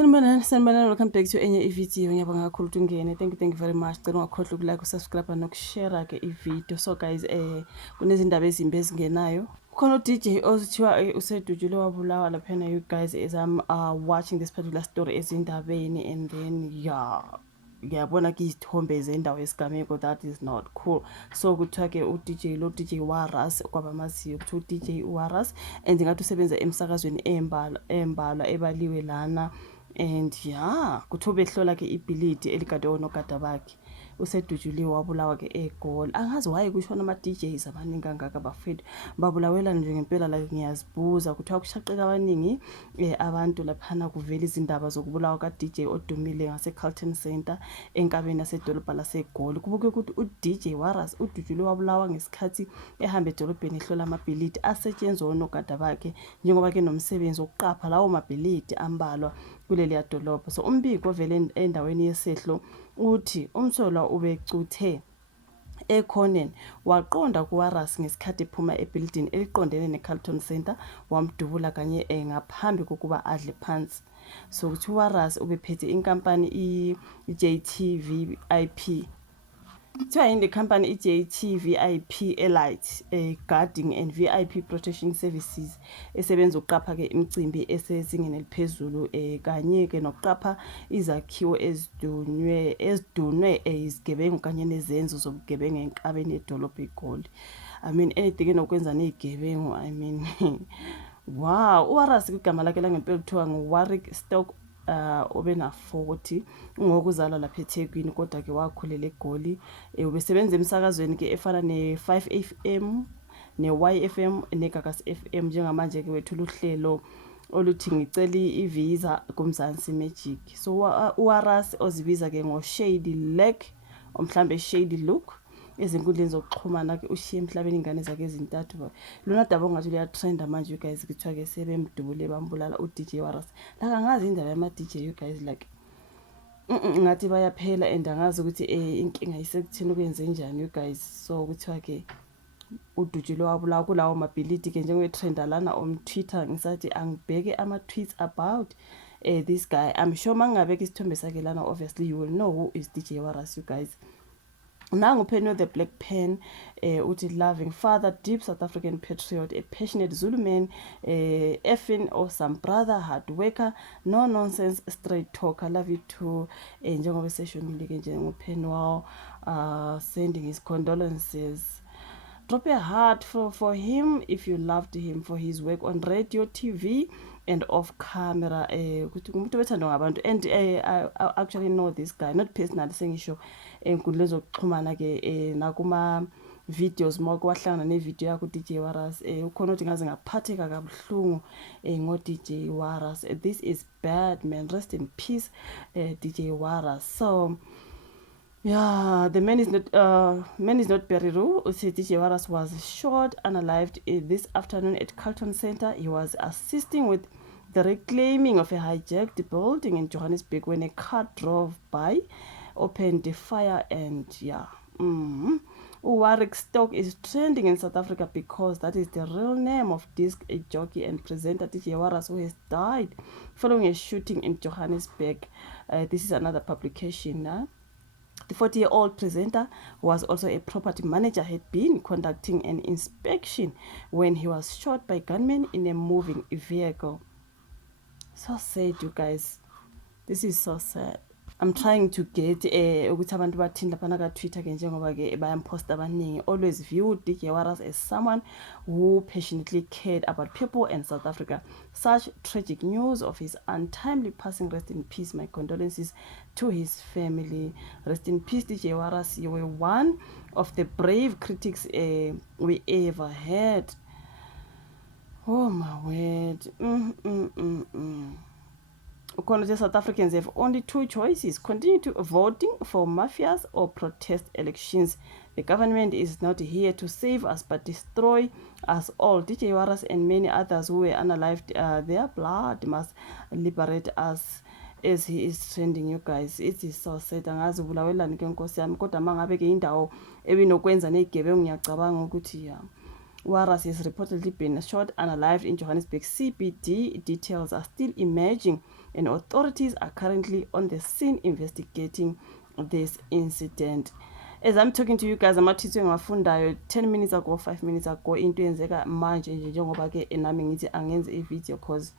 Sanibonani, welcome back to enye i-video. Ngiyabonga kakhulu ukuthi ungene. Thank you very much. Cela ungakhohlwa ukulike, usubscribe nokushare ke i-video. So guys, kunezindaba ezimbi ezingenayo. Khona u-DJ ozithiwa usedujule wabulawa laphana, you guys, as I'm watching this particular story ezindabeni, and then ngiyabona ke izithombe zendawo yesigameko. That is not cool. So kuthiwa ke DJ Waras kwabamaziyo ukuthi u-DJ Waras, and ngathi usebenza emsakazweni embalwa ebaliwe lana. And kuthiwa behlola ke ibhilidi eligade onogada bakhe, usedujuliwe wabulawa ke eGoli. Angazi waye kushona ama-DJs abaningi kangaka bafethu, babulawela nje ngempela la. Ngiyazibuza, kuthiwa kushaqeka abaningi abantu laphana, kuvela izindaba zokubulawa ka-DJ odumile ngase-Carlton Center enkabeni yasedolobha laseGoli. Kubuke ukuthi u-DJ Waras udujuliwe wabulawa ngesikhathi ehamba edolobheni ehlola amabhilidi asetshenzwa onogada bakhe, njengoba ke nomsebenzi wokuqapha lawo mabhilidi ambalwa kuleli dolobha. So umbiko ovele endaweni yesehlo uthi umsolwa ubecuthe ekhoneni waqonda kuWaras ngesikhathi ephuma ebuilding eliqondene neCarlton Center, wamdubula kanye ngaphambi kokuba adle phansi. So kuthi uWaras ubephethe inkampani i-JTVIP. Kuthiwa yini le company i-JTVIP Elite Guarding and VIP Protection Services esebenza ukuqapha ke imicimbi esezingeni eliphezulu kanye ke nokuqapha izakhiwo ezidunwe izigebengu kanye nezenzo zobugebengu enkabeni edolobha eGoli. I mean anything enokwenza nezigebengu. I mean wow. uWaras igama lakhe langempela kuthiwa nguWarrick Stock. Obena 40 ngokuzalwa lapha eThekwini, kodwa ke wakhulela eGoli. Ubesebenza emsakazweni ke efana ne5 FM ne-YFM neGagas FM. Njengamanje ke wethula uhlelo oluthi ngicela ivisa kuMzansi Magic. So uWaras ozibiza ke ngoShady Lake, omhlambe Shady Look, ezinkundleni zokuxhumana ke ushiye emhlabeni ingane zakhe ezintathu. Lona daba ongathi liya trend manje, you guys, kuthiwa ke sebemdubule bambulala uDJ Waras. La angazi indaba yama-DJ, you guys, like ngathi bayaphela, and angazi ukuthi inkinga isekuthini kwenze njani, you guys. So kuthiwa ke udujule wabulawa kulawo mabhilidi ke njengowe trend lana on Twitter. Ngisathi angibheke ama-tweets about this guy. I'm sure mangabeka isithombe sakhe lana, obviously you will know who is DJ Waras, you guys. Nangu Penny the Black Pen uthi loving father, deep South African patriot, a passionate Zulu man, effing awesome brother, hard worker, no nonsense, straight talker. Love you too. Njengoba seshonile ke njengoPenny wow, sending his condolences. Drop a heart for him if you loved him for his work on radio, TV and off camera. And I actually know this guy, not personally, sengisho enkundleni zokuxhumana ke nakuma videos moko wahlangana ne-video yakho DJ Waras. Ukhona ukuthi ngaze ngaphatheka kabuhlungu ngo-DJ Waras. This is bad, man. Rest in peace, DJ Waras. So the man is not Periru. DJ Waras was shot unalived this afternoon at Carlton Center. He was assisting with the reclaiming of a hijacked building in Johannesburg when a car drove by, opened the fire, and Warwick Stock is trending in South Africa because that is the real name of disc jockey and presenter DJ Waras, who has died following a shooting in Johannesburg. This is another publication. The 40-year-old presenter, who was also a property manager, had been conducting an inspection when he was shot by gunmen in a moving vehicle. So sad, you guys. This is so sad. I'm trying to get ukuthi abantu bathini lapha na Twitter ke njengoba ke bayamposta abaningi. Always view DJ Waras as someone who passionately cared about people and South Africa. Such tragic news of his untimely passing. Rest in peace. My condolences to his family. Rest in peace, DJ Waras. You were one of the brave critics we ever had. Oh my word. South Africans have only two choices: continue to voting for mafias or protest elections. The government is not here to save us but destroy us all. DJ Waras and many others who were unalived, their blood must liberate us. As he is trending, you guys. It is so sad. Angazi bulawelani ke nkosi yami, kodwa mangabe ke indawo ebinokwenza nezigebengu ngiyacabanga ukuthi Waras has reportedly been shot unalived in Johannesburg CBD. Details are still emerging and authorities are currently on the scene investigating this incident. As I'm talking to you guys, ama-tweets engiwafundayo 10 minutes ago, 5 minutes ago, into yenzeka manje nje njengoba ke nami ngithi angenze i-video cause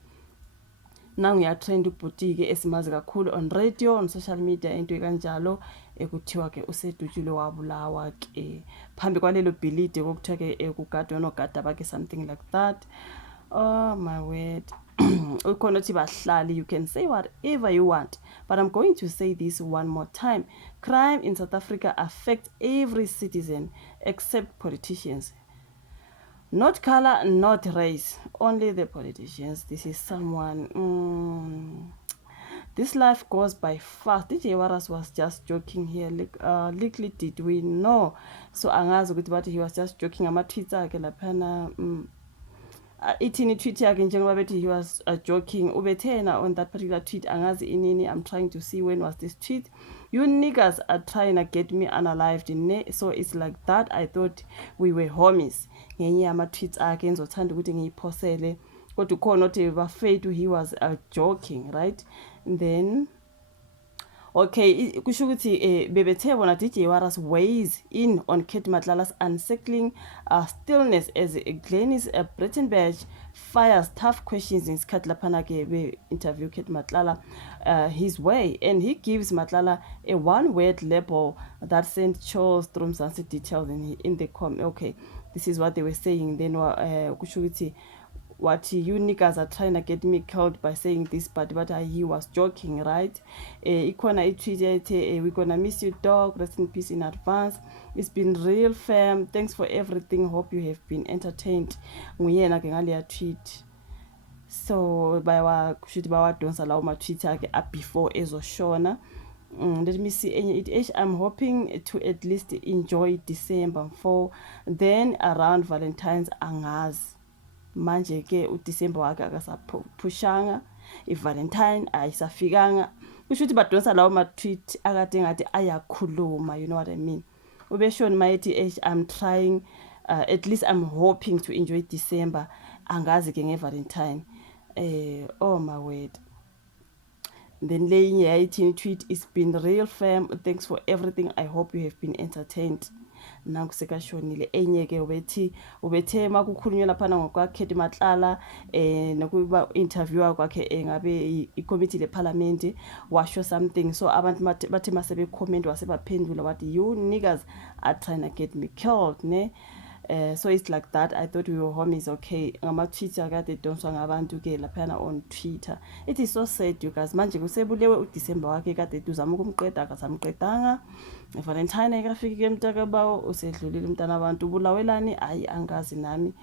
now ngiyatrend ubhuti-ke esimazi kakhulu on radio, on social media, into kanjalo ekuthiwa ke usedutshile wabulawa ke phambi kwalelo bhilidi kokuthiwa ke kugadwe nogada bakhe, something like that. Oh my word. Ukhona uthi bahlali, you can say whatever you want, but I'm going to say this one more time. Crime in South Africa affects every citizen except politicians. Not color, not race, only the politicians. This is someone. This life goes by fast. DJ Waras was just joking here. Little did we know. So angazi ukuthi bathi he was just joking. Ama-tweets akhe laphana. Ithini tweet yakhe njengoba bethi he was joking. Ubethena on that particular tweet. Angazi inini. I'm trying to see when was this tweet. You niggas are trying to get me unalived. So it's like that. I thought we were homies. Ngenye ama-tweets akhe ngizothanda ukuthi ngiyiphosele. Kodwa ukhona othi bafethu he was joking, right? And then okay, kusho ukuthi bebethe bona DJ Waras weighs in on Kate Matlala's unsettling stillness as Glenys Breitenberg fires tough questions in isikhathi laphana ke be interview Kate Matlala his way, and he gives Matlala a one-word label that sent chills through Mzansi details in the okay, this is what they were saying. Then kusho ukuthi what you niggas are trying to get me killed by saying this, but he was joking, right? Ikona itweet, we're gonna miss you, dog. Rest in peace in advance. It's been real, fam. Thanks for everything. Hope you have been entertained. Nguyena ke ngale tweet. So kushuthi bawadonsa lawo ma-tweet akhe before ezoshona. Let me see. I'm hoping to at least enjoy December 4, then around Valentine's angazi. Manje ke uDecember wakhe akasaphushanga, iValentine ayisafikanga. Kusho ukuthi badonsa lawo ma-tweet akade ngathi ayakhuluma, you know what I mean. Ubeshoni mayethi I'm trying, at least I'm hoping to enjoy December, angazi ke ngeValentine. Oh my word. Then laying yayithi tweet, it's been real, fam. Thanks for everything. I hope you have been entertained. Nangu sekashonile. Enye ke ubethe makukhulunywa laphana ngokwakhe Matlala nokuba interviewer kwakhe ngabe iCommittee leParliament washo something, so abantu bathi masebe comment wasebaphendula wathi you niggas are trying to get me killed, ne. So it's like that. I thought we were homies. Okay, ngama-Twitter kade donswa ngabantu ke laphana on Twitter. It is so sad, you guys. Manje kusebulewe uDecember wakhe kade tuzama ukumqeda akasamqedanga. Valentine ekafiki ke mntakabawo usedlulile umntana abantu ubulawelani ayi angazi nami.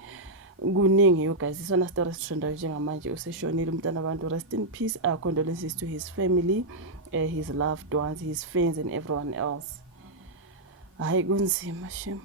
Kuningi you guys. Isona story trend njengamanje useshonile umntana abantu. Rest in peace. Our condolences to his family, his loved ones, his fans and everyone else. Hayi kunzima shem.